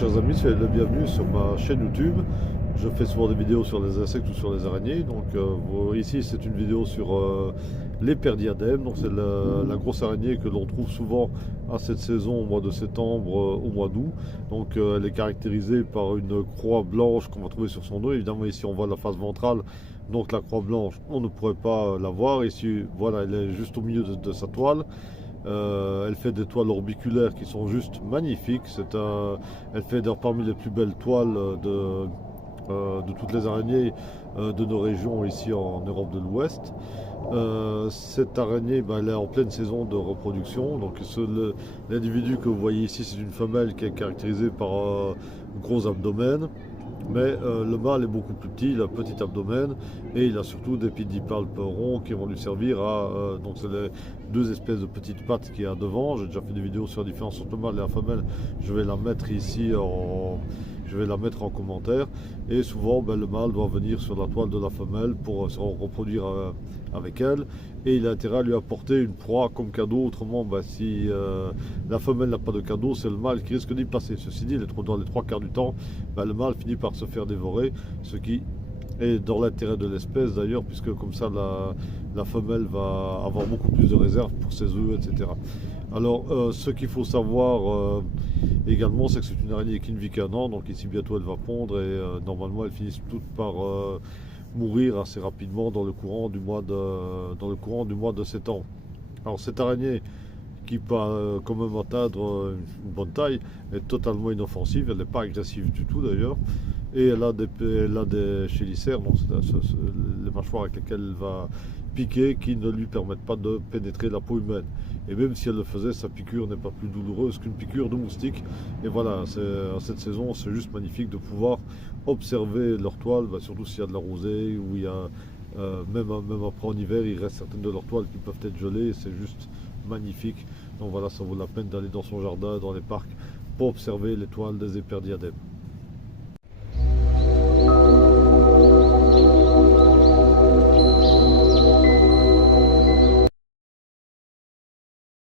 chers amis, soyez le bienvenu sur ma chaîne YouTube. Je fais souvent des vidéos sur les insectes ou sur les araignées. Donc ici c'est une vidéo sur les perdiadèmes. Donc c'est la grosse araignée que l'on trouve souvent à cette saison au mois de septembre, au mois d'août. Donc elle est caractérisée par une croix blanche qu'on va trouver sur son dos. Évidemment ici on voit la face ventrale. Donc la croix blanche, on ne pourrait pas la voir. Ici voilà, elle est juste au milieu de sa toile. Elle fait des toiles orbiculaires qui sont juste magnifiques. Elle fait d'ailleurs parmi les plus belles toiles de toutes les araignées de nos régions ici en Europe de l'Ouest. Cette araignée, elle est en pleine saison de reproduction. Donc l'individu que vous voyez ici, c'est une femelle qui est caractérisée par un gros abdomen. Mais le mâle est beaucoup plus petit, il a un petit abdomen et il a surtout des pédipalpes ronds qui vont lui servir à... donc c'est les deux espèces de petites pattes qu'il y a devant. J'ai déjà fait des vidéos sur la différence entre le mâle et la femelle. Je vais la mettre ici je vais la mettre en commentaire. Et souvent le mâle doit venir sur la toile de la femelle pour se reproduire avec elle. Et il a intérêt à lui apporter une proie comme cadeau. Autrement, si la femelle n'a pas de cadeau, c'est le mâle qui risque d'y passer. Ceci dit, dans les trois quarts du temps, le mâle finit par se faire dévorer, ce qui est dans l'intérêt de l'espèce d'ailleurs, puisque comme ça la femelle va avoir beaucoup plus de réserve pour ses œufs, etc. Alors ce qu'il faut savoir également, c'est que c'est une araignée qui ne vit qu'un an, donc ici bientôt elle va pondre et normalement elles finissent toutes par mourir assez rapidement dans le courant du mois de septembre. Alors cette araignée qui peut quand même atteindre une bonne taille est totalement inoffensive, elle n'est pas agressive du tout d'ailleurs, et elle a des chélicères, donc les mâchoires avec lesquelles elle va piquer, qui ne lui permettent pas de pénétrer la peau humaine. Et même si elle le faisait, sa piqûre n'est pas plus douloureuse qu'une piqûre de moustique. Et voilà, à cette saison, c'est juste magnifique de pouvoir observer leur toile, surtout s'il y a de la rosée, ou il y a même après en hiver, il reste certaines de leurs toiles qui peuvent être gelées, c'est juste magnifique. Donc voilà, ça vaut la peine d'aller dans son jardin, dans les parcs, pour observer les toiles des éperdiadèmes.